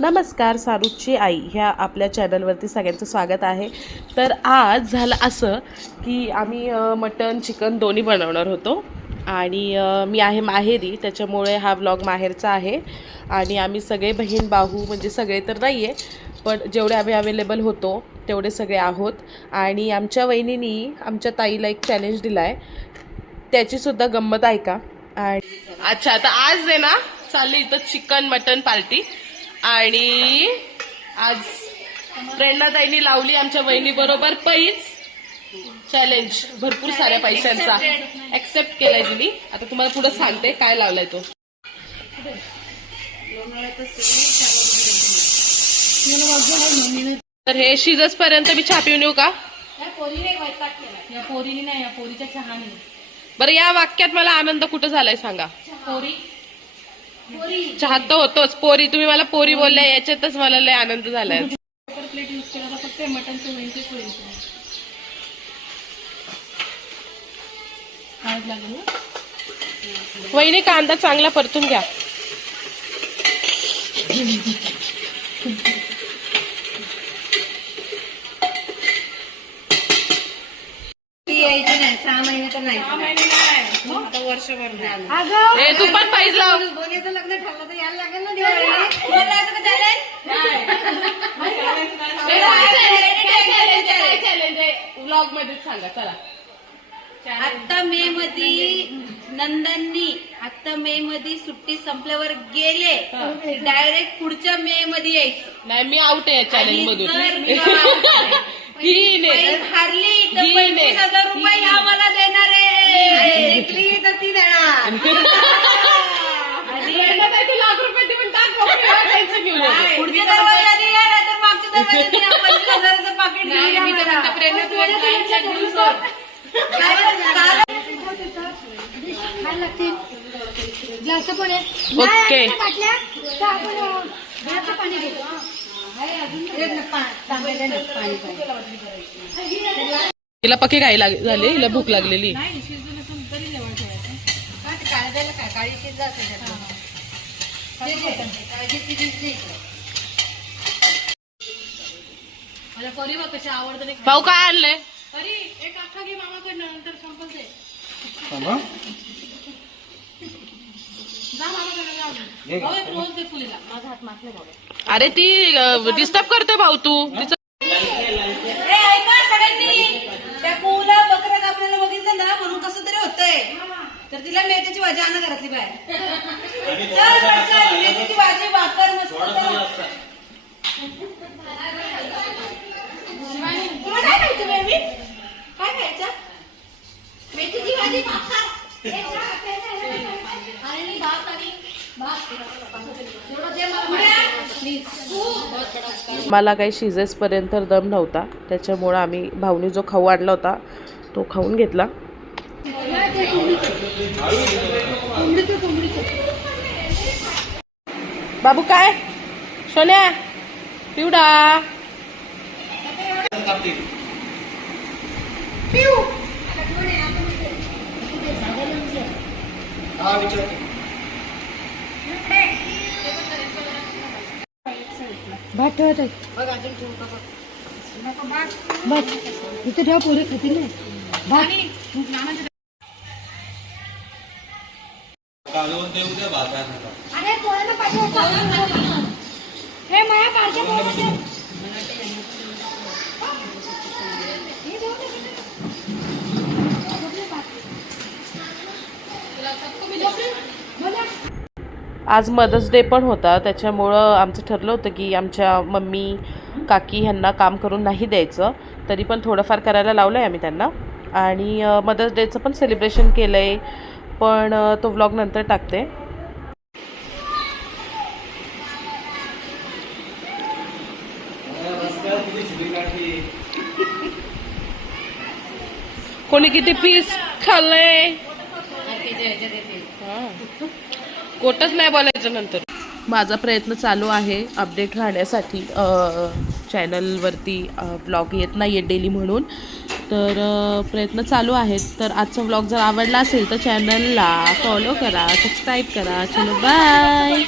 नमस्कार, सारूची आई ह्या आपल्या चॅनलवरती सगळ्यांचं स्वागत आहे। तर आज झालं असं की आम्ही मटन चिकन दोन्ही बनवणार होतो आणि मी आहे माहेरी, त्याच्यामुळे हा व्लॉग माहेरचा आहे। आणि आम्ही सगळे बहीण भाऊ म्हणजे सगळे तर नाही आहे, पण जेवढे आम्ही अवेलेबल होतो तेवढे सगळे आहोत। आणि आमच्या वहिनींनी आमच्या ताईला एक चॅलेंज दिला आहे, त्याचीसुद्धा गंमत ऐका। अच्छा, तर आज आहे ना चालली इथं चिकन मटन पार्टी आणि आज प्रेरणाताईंनी लावली आमच्या वहिनी बरोबर पैज चॅलेंज, भरपूर साऱ्या पैशांचा ऍक्सेप्ट केलाय तिने। आता तुम्हाला पुढे सांगते काय लावलाय तो। तर हे शिजस पर्यंत मी छाप येऊन येऊ का? या पोरीने नाही, या पोरीच्या चहाने। बरं, या वाक्यात मला आनंद कुठं झालाय सांगा? पोरी चहा तर होतोच, पोरी तुम्ही मला पोरी बोलल्या याच्यातच मला लय आनंद झालाय। प्लेट यूज केला फक्त मटनचं होईल लागेल ना। वहिनी कांदा चांगला परतून घ्या। यायची नाही, 6 महिने तर नाही, 6 महिने नाही, आता वर्षभर झालं। हे तू पण पाहिजे लाव। दोन्हीचं लग्न ठरलं तर यायला लागेल ना दिवाळीला। व्लॉग मध्ये सांगा चला। आता मे मध्ये नंदननी सुट्टी संपल्यावर गेले, डायरेक्ट पुढच्या मे मध्ये यायचं। नाही, मी आउट आहे चॅलेंज मधून। हारली तर 25,000 रुपये ह्या मला देणार आहे, जिंकली तर ती देणार। लाख रुपये देऊन टाक, पुढच्या दरवाजाने या, नाहीतर मागच्या दरवाजाने या। 25,000चं पाकिट जास्त पण ओके। तिला पक्के काय झाले, हिला भूक लागलेली। भाऊ काय आणलंय? तरी एक अख्खा घे मामाकडनं, नंतर संपल ते। माझा हात मागले बाबा। अरे ती डिस्टर्ब करते भाऊ तू तिचं। त्या कुला बकरं आपल्याला बघितलं ना, म्हणून कसं तरी होतंय, तर तिला मेथीची भाजी आणा घरातली बाहेर। मेथीची भाजी भाकर मस्त। तुला काय खायचं बेबी? काय खायचं? मेथीची भाजी भाकर आणि भात आणि मला काही शिजेसपर्यंत दम नव्हता, त्याच्यामुळं आम्ही भाऊनी जो खाऊ आणला होता तो खाऊन घेतला। बाबू काय? सोन्या पिवडा भात ठेवत आहे बस, इथे ठेवा, पोरी खातील नाही भात। अरे पोरांना पाठव, हे माया पाठव। आज मदर्स डे पण होता, त्याच्यामुळं आमचं ठरलं होतं की आमच्या मम्मी काकी ह्यांना काम करून नाही द्यायचं, तरी पण थोडंफार करायला लावलं आहे आम्ही त्यांना। आणि मदर्स डेचं पण सेलिब्रेशन केलं आहे, पण तो व्लॉग नंतर टाकते। कोणी किती पीस खाल्लंय कोटच नाही बोलायचं नंतर। माझा प्रयत्न चालू आहे अपडेट राहण्यासाठी, चॅनलवरती व्लॉग येत नाही आहे डेली म्हणून, तर प्रयत्न चालू आहेत। तर आजचा व्लॉग जर आवडला असेल तर चॅनलला फॉलो करा, सबस्क्राईब करा। चलो बाय।